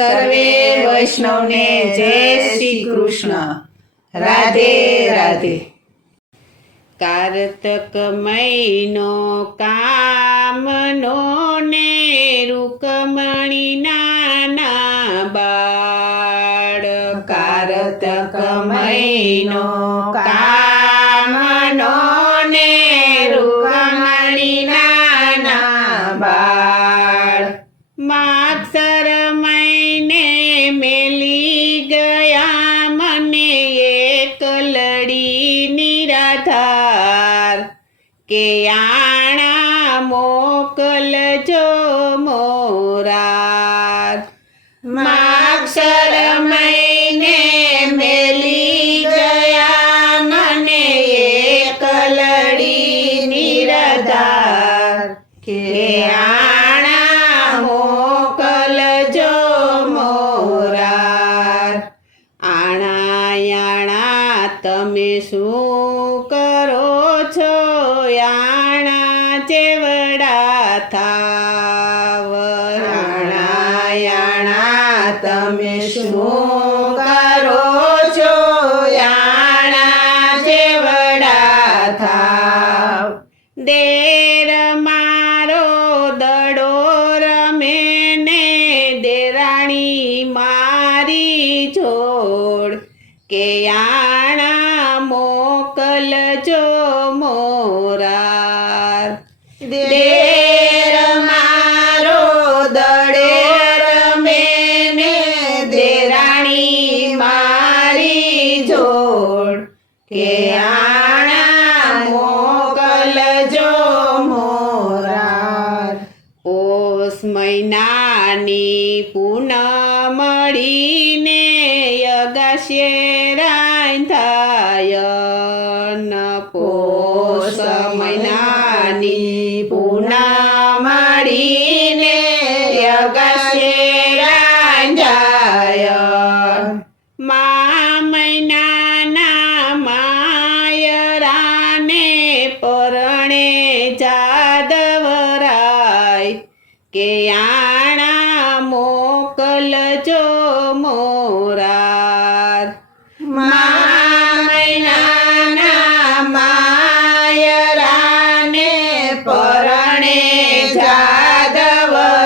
સર્વે વૈષ્ણવને જય શ્રી કૃષ્ણ. રાધે રાધે. કારતક મહિનો કામનો ને રૂકમણી નાના બાળ. કારતક મહિનો કામનો ને રૂકમણી નાના બાળ. માગસર મહિને મેલી ગયા મને એક લડી નિરાધાર. કે આણા મોકલજો મોરાર. માગસર મહિને મેલી ગયા મને એક લડી નિરાધાર. કે આણા મોકલજો મોરાર. આણા તમે શું કરો છો? આણા ચેવડા થાવ. આણા તમે શું કરો છો? આણા જેવડા થાવ. દેર મારો દડો રમે ને દેરાણી મારી જોડ. કે આણા મોકલજો મોરાર. દેર મારો દડે રમે ને દેરાણી મારી જોડ. કે આણા મોકલજો મોરાર. પોષ મહિનાની પૂનમળીને અગાશી રાંધાય. પોષ મહિનાની પૂનમળીને અગાશી રાંધાય. મા મહિનાના માયરાને પરણે જાદવરાય. કે આણા મોકલજો મોરાર. મહિનાના માયરાને પરણે જાદવરાય.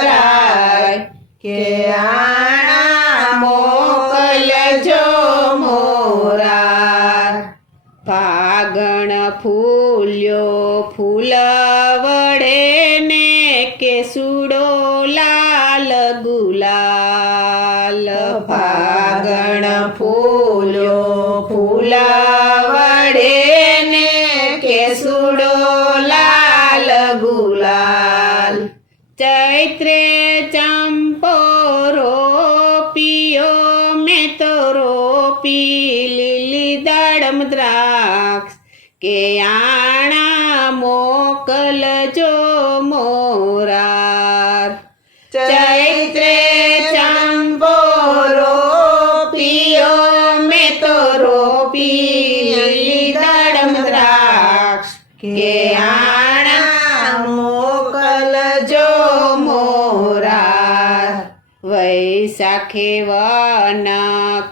કે આણા મોકલજો મોરાર. ફાગણ ફૂલ્યો ફૂલ વડે ને કેસુડો લાલ ગુલાલ. ફાગણ ફૂલ્યો ફૂલ વડે ને કેસુડો લાલ ગુલાલ. ચૈત્રે ચંપો રોપિયો મેં તો રોપી લીલી દાડમ દ્રાક્ષ. કે આણા મોકલજો મોરાર. ચૈત્રે ચંપો રોપિયો મેં તો રોપી લીલી દાડમ દ્રાક્ષ. કે આણા મોકલજો મોરાર. વૈશાખે વન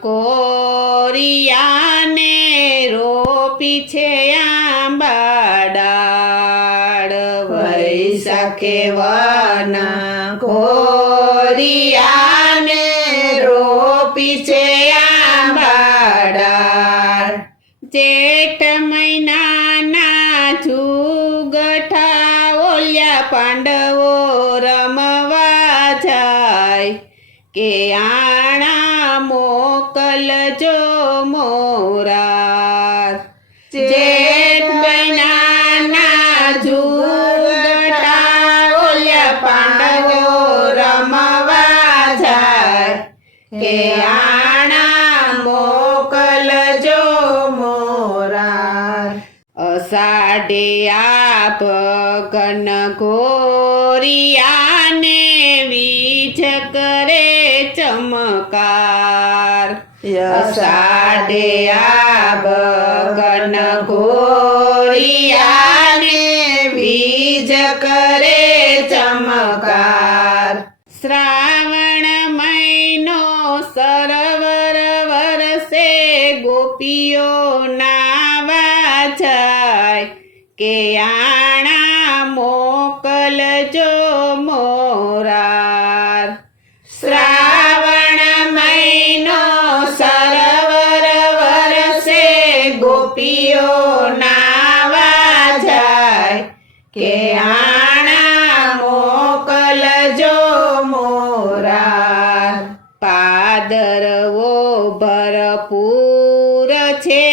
કોરિયાને રોપી છે આંબા ડાળ. વૈશાખે વન કોરિયાને રોપી છે આંબા ડાળ. જેઠ મહિનાના જુગઠા ઓલ્યા પાંડવો રમવા જાય. કે આણા મોકલજો મોરાર. જેઠ મહિનાના જુગઠા ઓલ્યા પાંડવો રમવા જાય. કે આણા મોકલજો મોરાર. અષાઢે આપ ઘન ઘોરિયાને વીજ કરે ચમકાર. અષાઢે આપ ઘન ઘોરિયાને વીજ કરે ચમકાર. શ્રાવણ મહિનો નાવા જાય કે આણા મોકલજો મોરાર. શ્રાવણ મહિનો સરોવર વરસે ગોપીઓ નાવા જાય કે આણા મોકલજો મોરાર. પાદરવો ભરપૂર છે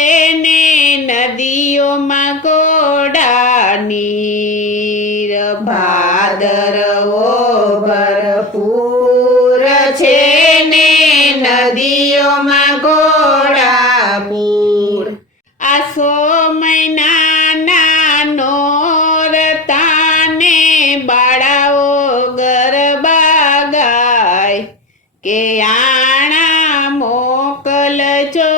ને નદીઓમાં ગોડા નીર. ભાદરવો ભરપૂર છે ને નદીઓમાં ગોળા પૂર. આસો મહિનાના નોરતાને બાળાઓ ગરબા ગાય કે આણા મોકલજો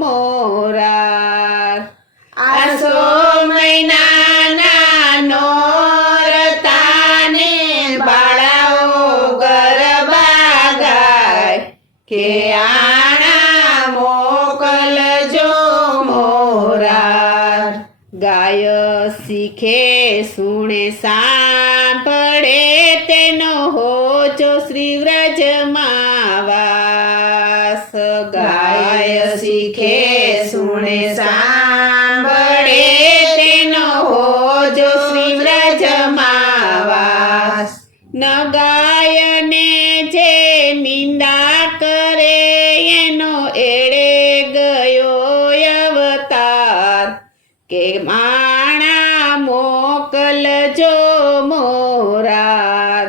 મોરાર. આસો મહિનાના નોરતાને બાળાઓ ગરબા ગાય કે આણા મોકલજો મોરાર. ગાય શીખે સુણે સાંભળે તેનો હોજો શ્રી વ્રજમાં વાસ. ગાય શીખે સુણે સાંભળે તેનો હોજો શ્રી વ્રજમાં વાસ. ન ગાયને જે નિંદા કરે એનો એળે ગયો અવતાર કે માણા મોકલજો મોરાર.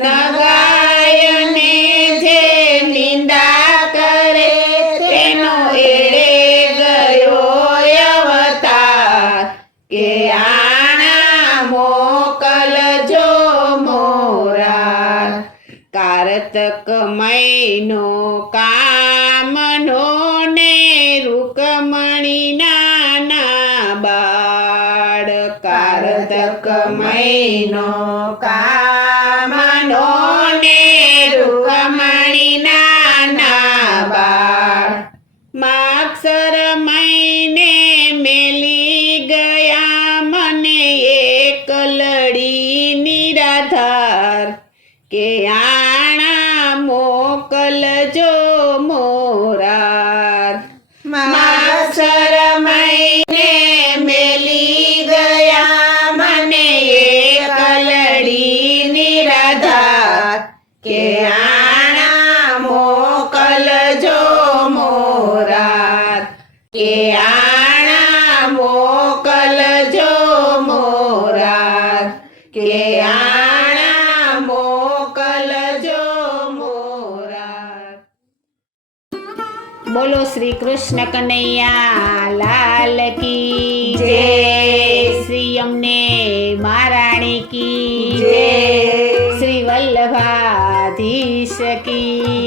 નગાયને જે નિંદા કરે તેનો એળે ગયો અવતાર કે આણા મોકલજો મોરાર. કારતક મહિનો કામનો ને રૂકમણી નાના બાળ. કારતક મહિનો કામનો ને રૂકમણી નાના બાળ. માગસર મહિને મેલી ગયા મને એક લડી નિરાધાર કે આણા મોકલજો મોરાર. માગસર મહિને મેલી ગયા મને એક લડી નિરાધાર કે આણા મોકલજો મોરાર. કે આણા મોકલજો મોરાર. કે આણા મોકલજો મોરાર. બોલો શ્રી કૃષ્ણ કનૈયા લાલ કી જય. જય. શ્રી અમને મહારાણી કી જય. જય. શ્રી વલ્લભાધીશ કી